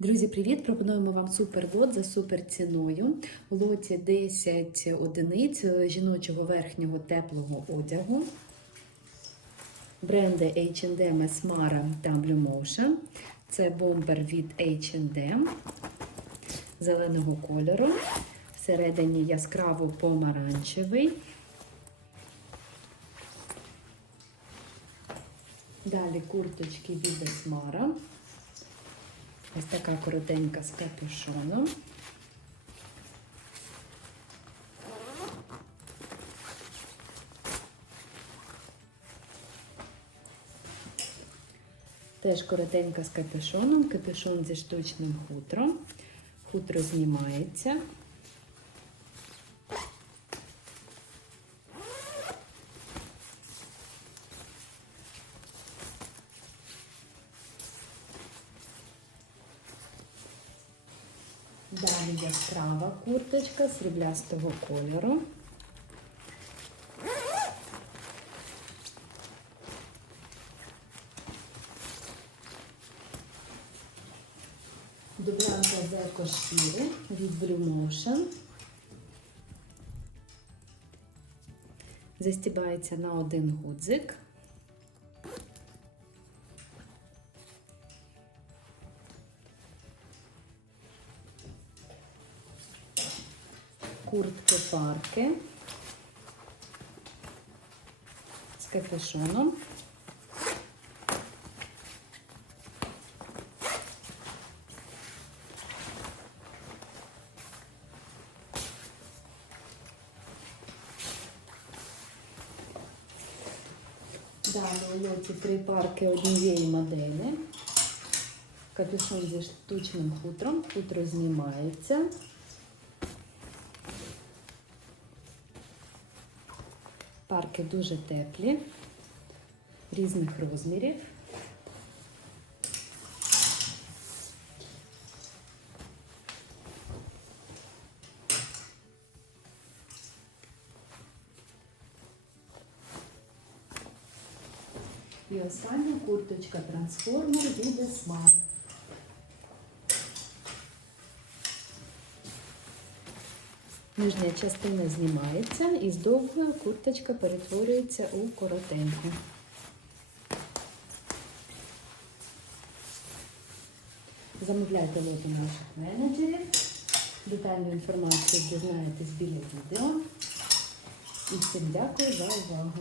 Друзі, привіт! Пропонуємо вам суперлот за супер ціною. У лоті 10 одиниць жіночого верхнього теплого одягу. Бренди H&M, Smara та Blue Motion. Це бомбер від H&M зеленого кольору. Всередині яскраво помаранчевий. Далі курточки від Esmara. Ось така коротенька з капюшоном. Теж коротенька з капюшоном, капюшон зі штучним хутром. Хутро знімається. Далі яскрава курточка сріблястого кольору. Дублянка з екошкіри від Blue Motion. Застібається на один гудзик. Куртки парки з капюшоном. Далі три парки однієї моделі. Капюшон зі штучним хутром, хутро знімається. Парки дуже теплі, різних розмірів. І остання курточка трансформер від Esmar. Нижня частина знімається і з курточка перетворюється у коротеньку. Замовляйте лоти наших менеджерів. Детальну інформацію дізнаєтесь біля відео. І всім дякую за увагу.